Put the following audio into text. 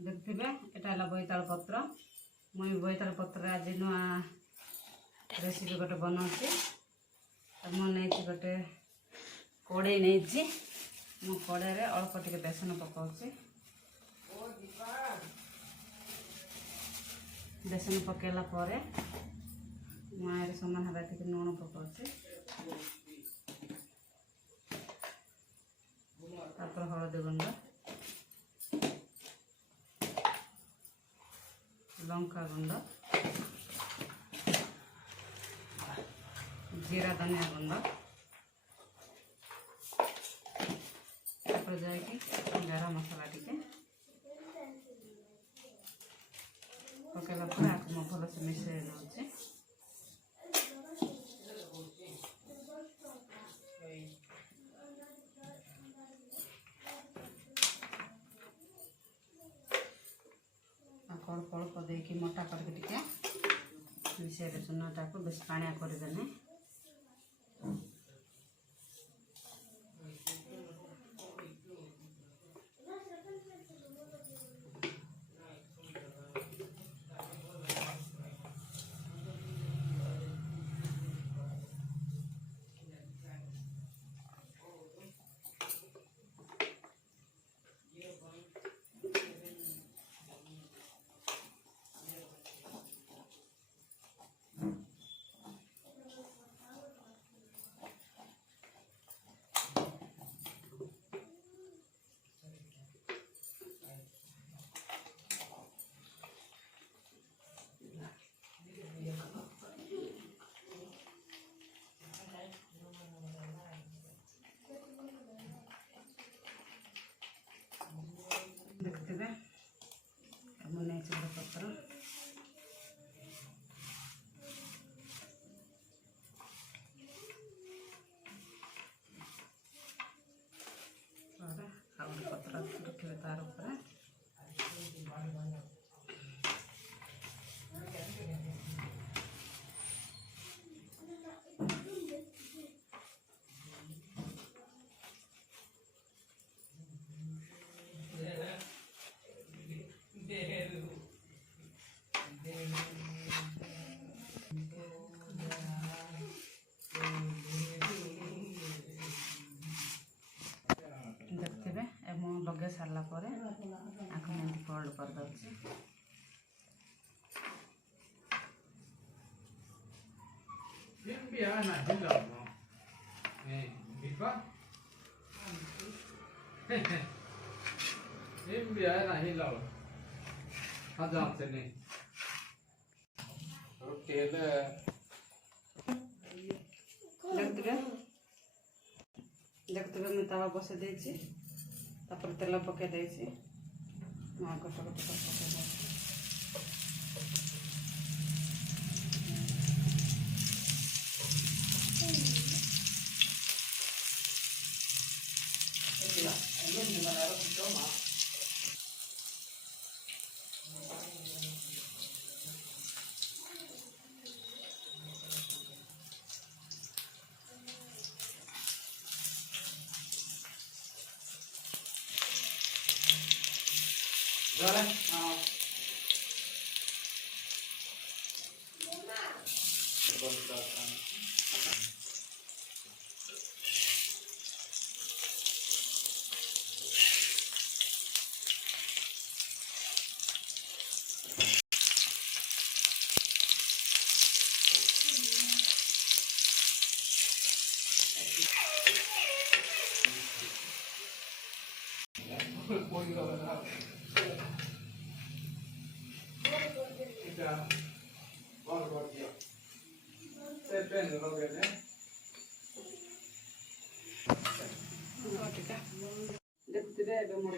देखिए एटा बोईताल पत्र मुई बोईताल पत्र आज नुआ रेसिपी गोटे बनाऊँगी मुझे गोटे कड़े नहीं मु कड़े अल्प टे बेसन पकाऊँगी बेसन पकेला मुझे समान हवा लुण पकाऊँगी हलदी गुंड लंका गुंड जीरा धनिया गुंड जाकि गरम मसला टी पकेला आपको भल से मिसई दूसरी अल्प अल्प देकी मोटा करके मिसई चुनाटा को बेस पानिया करदेने देखते मुझे पत्र पत्र रखिए तार देखते लगे सारा पर आपको मैं फोल्ड कर दूसरी देखते मैं तवा बसई देती तेल पकई देती कट कट पकई देखते मोर